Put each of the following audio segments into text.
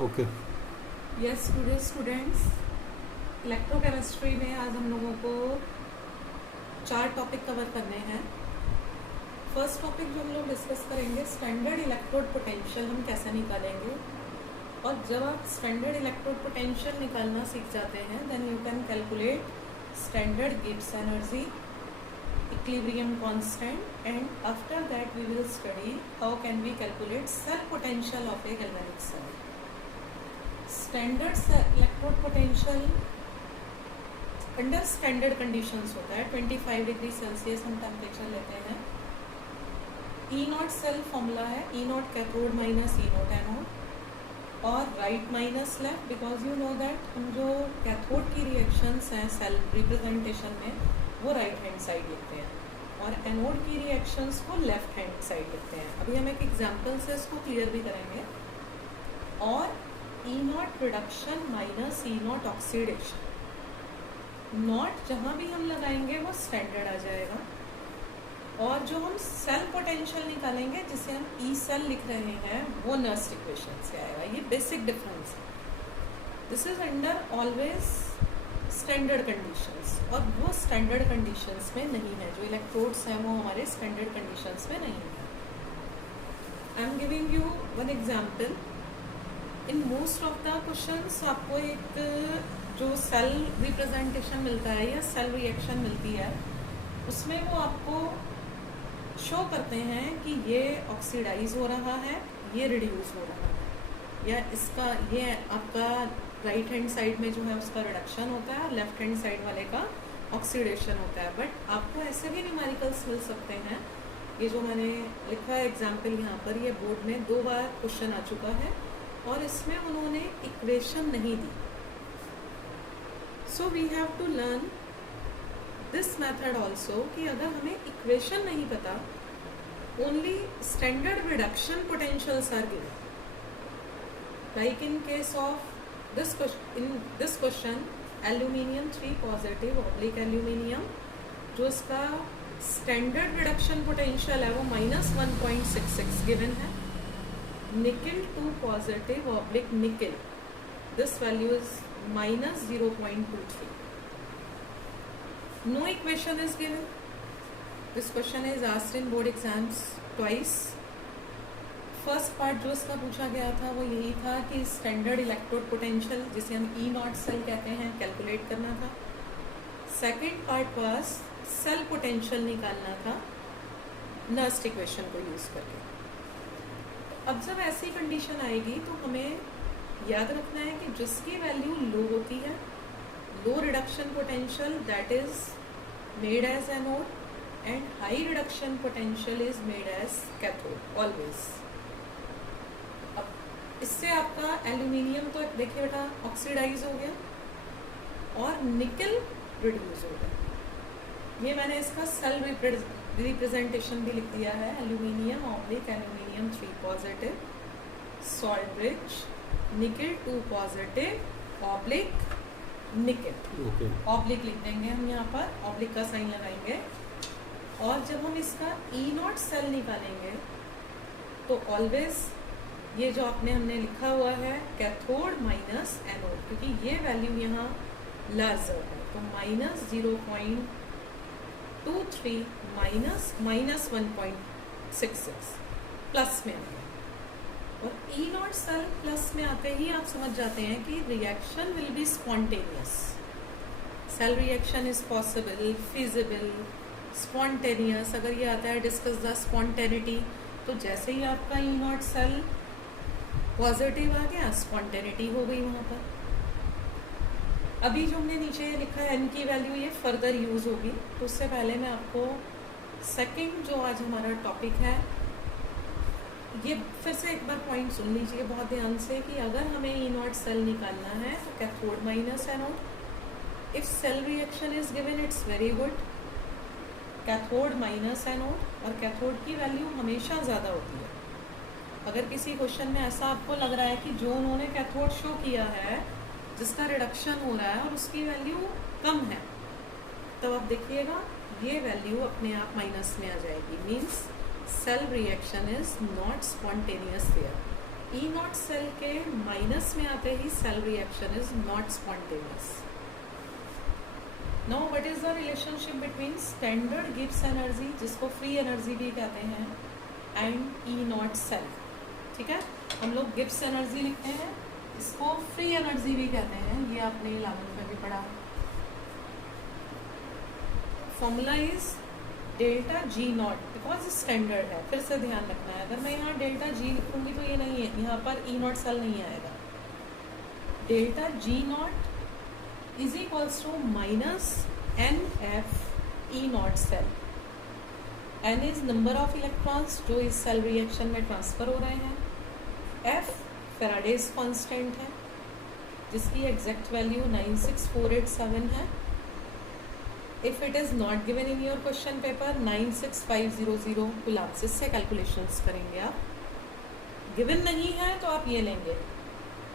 Okay. Yes today students, electrochemistry में आज हम लोगों को 4 टॉपिक कवर करने हैं। फर्स्ट टॉपिक जो हम लोग डिस्कस करेंगे, स्टैंडर्ड इलेक्ट्रोड पोटेंशियल हम कैसे निकालेंगे। और जब आप स्टैंडर्ड इलेक्ट्रोड पोटेंशियल निकालना सीख जाते हैं then you can calculate standard Gibbs energy, equilibrium constant, and after that we will study how can we calculate cell potential of a galvanic cell. Standard electrode potential under standard conditions होता है। 25 degree Celsius हम temperature लेते हैं। ई not cell formula है E naught cathode minus E naught anode और right minus left, because you know that हम जो cathode की रिएक्शंस हैं सेल रिप्रेजेंटेशन में वो राइट हैंड साइड लिखते हैं और एनोड की रिएक्शंस को लेफ्ट हैंड साइड लिखते हैं। अभी हम एक एग्जाम्पल से इसको क्लियर भी करेंगे। और E naught reduction minus E naught oxidation, naught जहाँ भी हम लगाएंगे वो स्टैंडर्ड आ जाएगा। और जो हम सेल पोटेंशियल निकालेंगे जिसे हम ई सेल लिख रहे हैं वो नर्स्ट इक्वेशन से आएगा। ये बेसिक डिफरेंस है। This is under always standard conditions और वो स्टैंडर्ड कंडीशंस में नहीं है। जो इलेक्ट्रोड्स हैं वो हमारे स्टैंडर्ड कंडीशंस में नहीं है। I am giving you one example. In most of the questions आपको एक जो सेल रिप्रेजेंटेशन मिलता है या सेल रिएक्शन मिलती है उसमें वो आपको शो करते हैं कि ये ऑक्सीडाइज हो रहा है, ये रिड्यूस हो रहा है, या इसका ये आपका राइट हैंड साइड में जो है उसका रिडक्शन होता है, लेफ्ट हैंड साइड वाले का ऑक्सीडेशन होता है। बट आपको ऐसे भी न्यूमेरिकल्स मिल सकते हैं। ये जो मैंने लिखा है एग्जाम्पल यहाँ पर, ये बोर्ड में 2 बार क्वेश्चन आ चुका है और इसमें उन्होंने इक्वेशन नहीं दी। So we have to learn this method also कि अगर हमें इक्वेशन नहीं पता, only standard reduction potentials are given. Like in case of this question aluminium 3 positive oblique aluminium, जो इसका स्टैंडर्ड रिडक्शन पोटेंशियल है वो -1.66 गिवन है। निकल 2 पॉजिटिव ऑब्लिक निकल, this value is -0.23. No equation is given. This question is asked in board exams twice. First part जो इसका पूछा गया था वो यही था कि स्टैंडर्ड इलेक्ट्रोड पोटेंशियल जिसे हम ई नॉट सेल कहते हैं कैलकुलेट करना था। Second part was cell potential निकालना था नर्स्ट इक्वेशन को यूज करके। अब जब ऐसी कंडीशन आएगी तो हमें याद रखना है कि जिसकी वैल्यू लो होती है, low reduction potential that is made as anode and high reduction potential is made as cathode always. अब इससे आपका एल्यूमिनियम तो देखिए बेटा ऑक्सीडाइज हो गया और निकल रिड्यूस हो गया। ये मैंने इसका सेल रिप्रेजेंटेशन भी लिख दिया है। Aluminium oblique aluminium 3 positive, salt rich निकल 2 पॉजिटिव ऑब्लिक निकल। ऑब्लिक लिख देंगे हम यहाँ पर, ऑब्लिक का साइन लगाएंगे। और जब हम इसका ई नॉट सेल निकालेंगे तो ऑलवेज ये जो हमने लिखा हुआ है कैथोड माइनस एनोड, क्योंकि ये वैल्यू यहाँ लार्जर है तो -0.23 माइनस 1.66 प्लस में आता है। और ई नॉट सेल प्लस में आते ही आप समझ जाते हैं कि reaction will be spontaneous. Cell reaction is possible, feasible, spontaneous. अगर ये आता है डिस्कस द स्पॉन्टेनिटी, तो जैसे ही आपका ई नॉट सेल पॉजिटिव आ गया स्पॉन्टेनिटी हो गई वहाँ पर। अभी जो हमने नीचे लिखा है एन की वैल्यू ये फर्दर यूज होगी, तो उससे पहले मैं आपको सेकंड जो आज हमारा टॉपिक है ये फिर से एक बार पॉइंट सुन लीजिए बहुत ध्यान से कि अगर हमें ई नॉट सेल निकालना है तो cathode minus anode. If cell reaction is given it's very good, cathode minus anode, और कैथोड की वैल्यू हमेशा ज़्यादा होती है। अगर किसी क्वेश्चन में ऐसा आपको लग रहा है कि जो उन्होंने कैथोड शो किया है जिसका रिडक्शन हो रहा है और उसकी वैल्यू कम है, तब आप देखिएगा ये वैल्यू अपने आप माइनस में आ जाएगी। Means cell reaction is not spontaneous there. E not cell के माइनस में आते ही cell reaction is not spontaneous. Now what is the relationship between standard Gibbs energy, जिसको फ्री एनर्जी भी कहते हैं, एंड ई नॉट सेल. ठीक है, हम लोग गिब्स एनर्जी लिखते हैं, इसको फ्री एनर्जी भी कहते हैं. ये आपने 11th में भी पढ़ा. Formula is delta G not, because standard है. फिर से ध्यान रखना है, अगर मैं यहाँ डेल्टा जी लिखूंगी तो ये नहीं है, यहाँ पर ई नॉट सेल नहीं आएगा. Delta G not is equals to minus N F E not cell. N is number of electrons जो इस सेल रिएक्शन में ट्रांसफर हो रहे हैं. एफ फेराडेज कांस्टेंट है, जिसकी एग्जैक्ट वैल्यू 96487 है. If it is not given in your question paper 96500 कुलाब से इससे कैलकुलेशंस करेंगे आप. गिवन नहीं है तो आप ये लेंगे,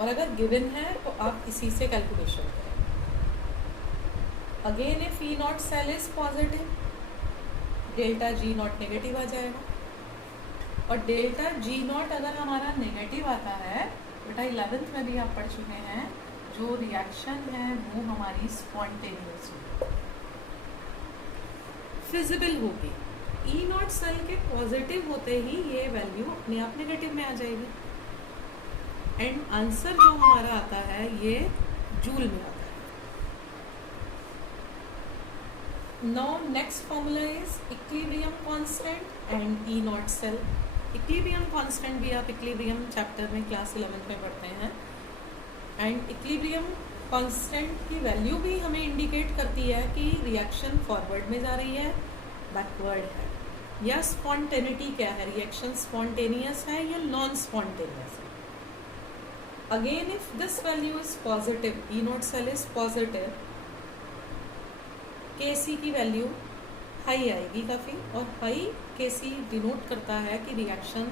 और अगर गिवन है तो आप इसी से कैलकुलेशन करेंगे. Again if E not cell is positive, delta G naught negative आ जाएगा. और डेल्टा जी नॉट अगर हमारा नेगेटिव आता है, बेटा 11th में भी आप पढ़ चुके हैं, जो रिएक्शन है वो हमारी स्पॉन्टेनियस फिजिबल होगी. ई नॉट सेल के पॉजिटिव होते ही ये वैल्यू अपने आप नेगेटिव में आ जाएगी. एंड आंसर जो हमारा आता है ये जूल में आता है. Now next formula is equilibrium constant and E not cell. Equilibrium constant भी आप इक्विलिब्रियम चैप्टर में क्लास 11th में पढ़ते हैं. एंड इक्विलिब्रियम कांस्टेंट की वैल्यू भी हमें इंडिकेट करती है कि रिएक्शन फॉरवर्ड में जा रही है, बैकवर्ड है, या स्पॉन्टेनिटी क्या है, रिएक्शन स्पॉन्टेनियस है या नॉन स्पॉन्टेनियस है. Again if this value is positive, E not cell is positive, K C की वैल्यू हाई आएगी काफ़ी, और हाई के सी डिनोट करता है कि रिएक्शन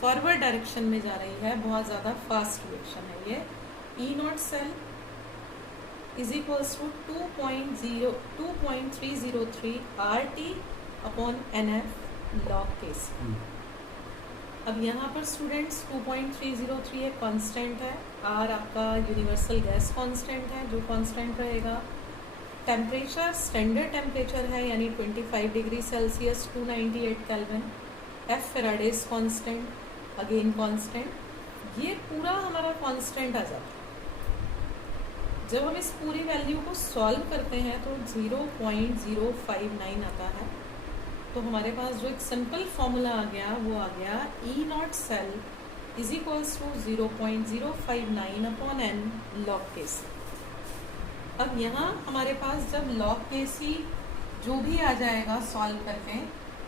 फॉरवर्ड डायरेक्शन में जा रही है, बहुत ज़्यादा फास्ट रिएक्शन है ये. E not cell is equals to 2.303 RT upon NF log Kc. अब यहाँ पर स्टूडेंट्स 2.303 एक कांस्टेंट है, R आपका यूनिवर्सल गैस कांस्टेंट है जो कांस्टेंट रहेगा. टेम्परेचर स्टैंडर्ड टेम्परेचर है, यानी 25 degree Celsius 298 kelvin. F Faraday's constant again constant. ये पूरा हमारा कांस्टेंट आ जाता है. जब हम इस पूरी वैल्यू को सॉल्व करते हैं तो 0.059 आता है. तो हमारे पास जो एक सिंपल फॉर्मूला आ गया वो आ गया E not cell is equals to 0.059 upon n log Kc. अब यहाँ हमारे पास जब log Kc जो भी आ जाएगा सॉल्व करके,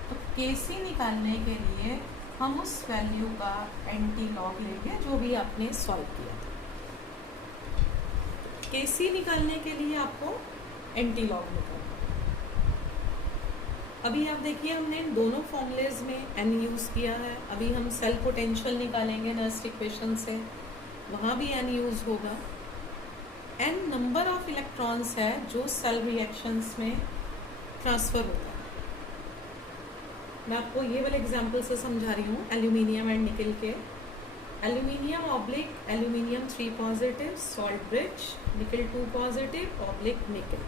तो Kc निकालने के लिए हम उस वैल्यू का एंटी लॉग लेंगे जो भी आपने सॉल्व किया था. Kc निकालने के लिए आपको एंटी लॉग निकालना. अभी आप देखिए हमने इन दोनों फॉर्मूलेज में n यूज़ किया है. अभी हम सेल पोटेंशियल निकालेंगे नर्स्ट इक्वेशन से, वहाँ भी n यूज़ होगा. n नंबर ऑफ इलेक्ट्रॉन्स है जो सेल रिएक्शंस में ट्रांसफ़र होता है. मैं आपको ये वाले एग्जाम्पल से समझा रही हूँ एल्यूमिनियम एंड निकल के. Aluminium oblique aluminium 3 positive, salt bridge निकल 2 पॉजिटिव ऑब्लिक निकल.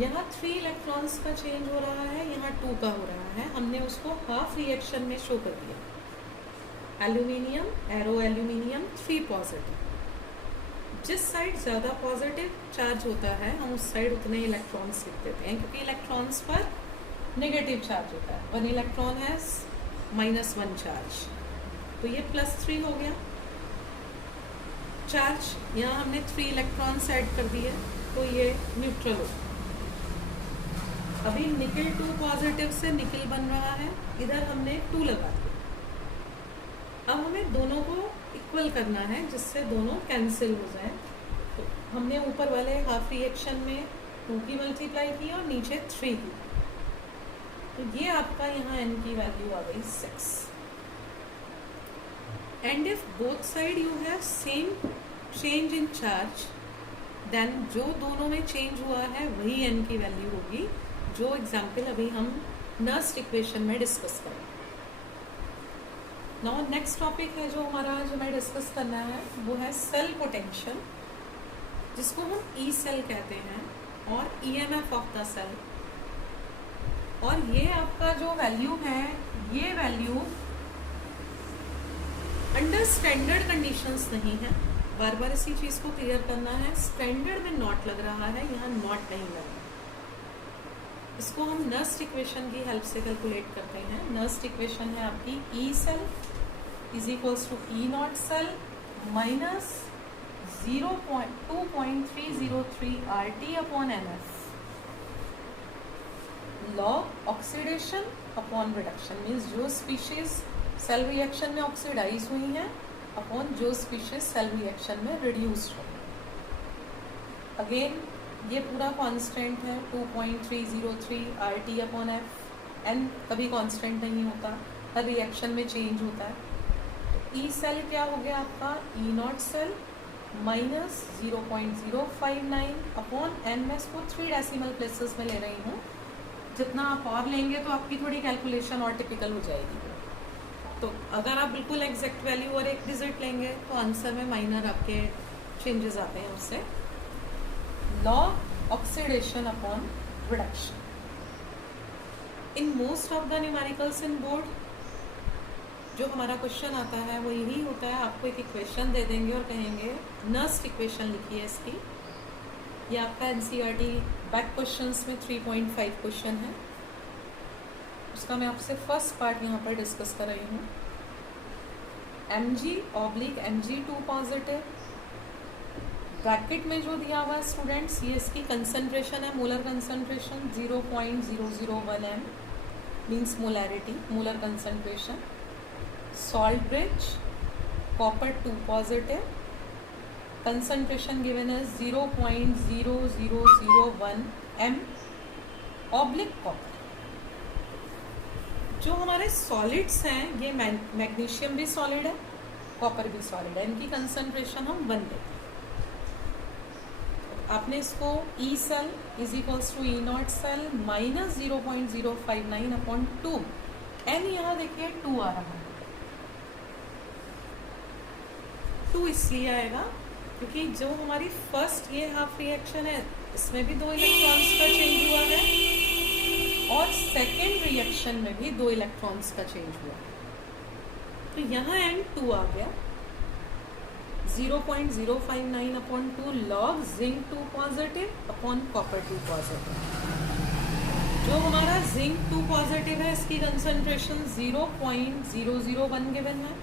यहाँ 3 इलेक्ट्रॉन्स का चेंज हो रहा है, यहाँ 2 का हो रहा है. हमने उसको हाफ रिएक्शन में शो कर दिया. Aluminium arrow aluminium 3 positive. जिस साइड ज़्यादा पॉजिटिव चार्ज होता है हम उस साइड उतने इलेक्ट्रॉन्स लिख देते हैं, क्योंकि इलेक्ट्रॉन्स पर नेगेटिव चार्ज होता है. 1 इलेक्ट्रॉन है -1 चार्ज, तो ये +3 हो गया चार्ज. यहाँ हमने 3 इलेक्ट्रॉन्स ऐड कर दिए तो ये न्यूट्रल हो. अभी निकल 2 पॉजिटिव से निकल बन रहा है, इधर हमने 2 लगा दिया. अब हमें दोनों को इक्वल करना है जिससे दोनों कैंसिल हो जाए. तो हमने ऊपर वाले हाफ रिएक्शन में 2 की मल्टीप्लाई की और नीचे 3 की. तो ये आपका यहाँ n की वैल्यू आ गई 6. And if both side you have same change in charge, then जो दोनों में चेंज हुआ है वही n की वैल्यू होगी, जो एग्जाम्पल अभी हम नर्स्ट इक्वेशन में डिस्कस करें. नाउ नेक्स्ट टॉपिक है जो हमारा जो मैं डिस्कस करना है वो है सेल पोटेंशियल, जिसको हम ई सेल कहते हैं, और ईएमएफ ऑफ द सेल। और ये आपका जो वैल्यू है, ये वैल्यू अंडर स्टैंडर्ड कंडीशंस नहीं है। बार बार इसी चीज़ को क्लियर करना है, स्टैंडर्ड में नॉट लग रहा है, यहाँ नॉट नहीं लग रहा। इसको हम नर्स्ट इक्वेशन की हेल्प से कैलकुलेट करते हैं। नर्स्ट इक्वेशन है आपकी E cell is equals to E not cell minus 2.303 RT upon NF, log oxidation upon reduction, means जो स्पीशीज सेल रिएक्शन में ऑक्सीडाइज हुई हैं अपॉन जो स्पीशीज सेल रिएक्शन में रिड्यूस्ड हो। अगेन ये पूरा कांस्टेंट है 2.303 RT अपॉन F। N कभी कांस्टेंट नहीं होता, हर रिएक्शन में चेंज होता है। तो ई सेल क्या हो गया आपका, E not cell minus 0.059 upon N। मैं इसको 3 डेसिमल प्लेसेस में ले रही हूँ, जितना आप और लेंगे तो आपकी थोड़ी कैलकुलेशन और टिपिकल हो जाएगी। तो अगर आप बिल्कुल एग्जैक्ट वैल्यू और एक डिजिट लेंगे तो आंसर में माइनर आपके चेंजेस आते हैं उससे। Log oxidation upon reduction in most of the numericals in board जो हमारा क्वेश्चन आता है वो यही होता है, आपको एक इक्वेशन दे देंगे और कहेंगे नर्स्ट इक्वेशन लिखिए इसकी। ये आपका NCERT बैक क्वेश्चंस में 3.5 क्वेश्चन है, उसका मैं आपसे फर्स्ट पार्ट यहाँ पर डिस्कस कर रही हूँ। Mg/Mg2 पॉजिटिव, ब्रैकेट में जो दिया हुआ है स्टूडेंट्स, ये इसकी कंसंट्रेशन है, molar concentration 0.001 m means molarity, molar concentration. Salt bridge copper 2 positive, concentration given है 0.0001 m ऑब्लिक कॉपर। जो हमारे सॉलिड्स हैं, ये मैग्नीशियम भी सॉलिड है, कॉपर भी सॉलिड है, इनकी कंसंट्रेशन हम 1 लेते हैं। आपने इसको E cell is equals to E not cell minus 0.059 upon 2, N यहाँ देखिए 2 आ रहा है, 2 इसलिए आएगा क्योंकि जो हमारी फर्स्ट ये हाफ रिएक्शन है इसमें भी 2 इलेक्ट्रॉन्स का चेंज हुआ है और सेकेंड रिएक्शन में भी 2 इलेक्ट्रॉन्स का चेंज हुआ है। तो यहाँ एन 2 आ गया, 0.059 upon 2 log zinc 2 positive upon copper 2 positive. जो हमारा जिंक 2 पॉजिटिव है इसकी कंसंट्रेशन 0.001 गिवन है,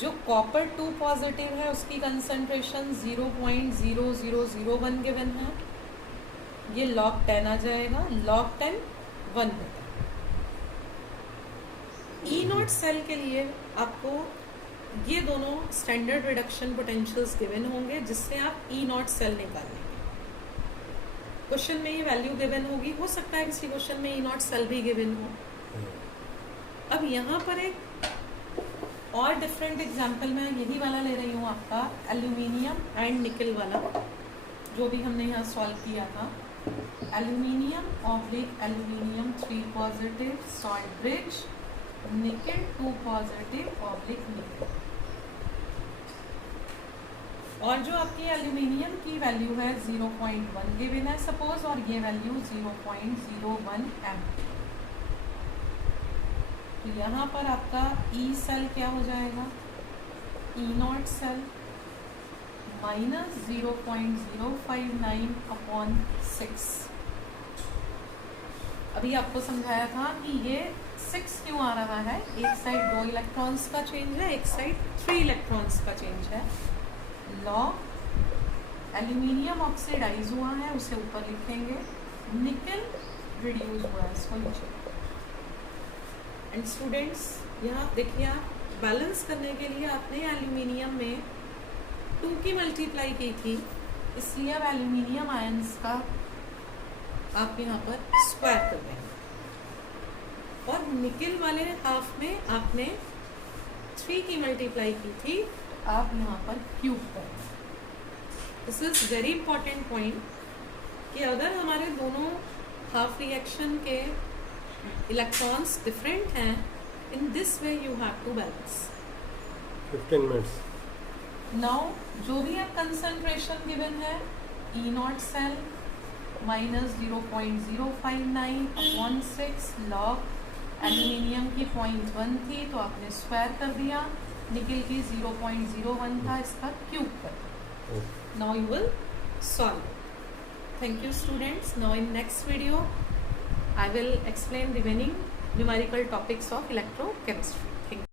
जो कॉपर 2 पॉजिटिव है उसकी कंसंट्रेशन 0.0001 गिवन है। ये log 10 आ जाएगा, log 10 1 होता है। ई नॉट सेल के लिए आपको ये दोनों स्टैंडर्ड रिडक्शन पोटेंशियल्स गिवन होंगे, जिससे आप ई नॉट सेल निकालेंगे। क्वेश्चन में ये वैल्यू गिवन होगी, हो सकता है किसी क्वेश्चन में ई नॉट सेल भी गिवन हो। अब यहाँ पर एक और डिफरेंट एग्जाम्पल मैं यही वाला ले रही हूँ, आपका एल्यूमिनियम एंड निकल वाला, जो भी हमने यहाँ सॉल्व किया था। Aluminium oblique aluminium 3 positive salt bridge, निकल 2 पॉजिटिव ऑब्लिक निकल। और जो आपकी एल्यूमिनियम की वैल्यू है 0.1 गिवन है सपोज, और ये वैल्यू 0.01 m। तो यहाँ पर आपका ई सेल क्या हो जाएगा, ई नॉट सेल माइनस 0.059 अपॉन 6। अभी आपको समझाया था कि ये 6 क्यों आ रहा है, एक साइड 2 इलेक्ट्रॉन्स का चेंज है, एक साइड 3 इलेक्ट्रॉन्स का चेंज है। लॉग एल्यूमिनियम ऑक्सीडाइज हुआ है उसे ऊपर लिखेंगे, निकल रिड्यूस हुआ है इसको नीचे। एंड स्टूडेंट्स यहाँ देखिए, आप बैलेंस करने के लिए आपने एल्यूमिनियम में 2 की मल्टीप्लाई की थी, इसलिए अब एल्यूमिनियम आयंस का आप यहाँ पर स्क्वायर कर देंगे, और निकल वाले हाफ में आपने 3 की मल्टीप्लाई की थी, तो आप यहाँ पर क्यूब करें। This is very important point कि अगर हमारे दोनों हाफ रिएक्शन के इलेक्ट्रॉन्स डिफरेंट हैं In this way you have to balance. 15 minutes. Now जो भी आप कंसंट्रेशन गिवन है E not cell minus 0.059/6 log aluminium की 0.1 थी तो आपने स्क्वायर कर दिया, निकल की 0.01 था, इसका क्यूब कर. Now you will solve. Thank you students. Now in next video I will explain remaining numerical topics of electrochemistry.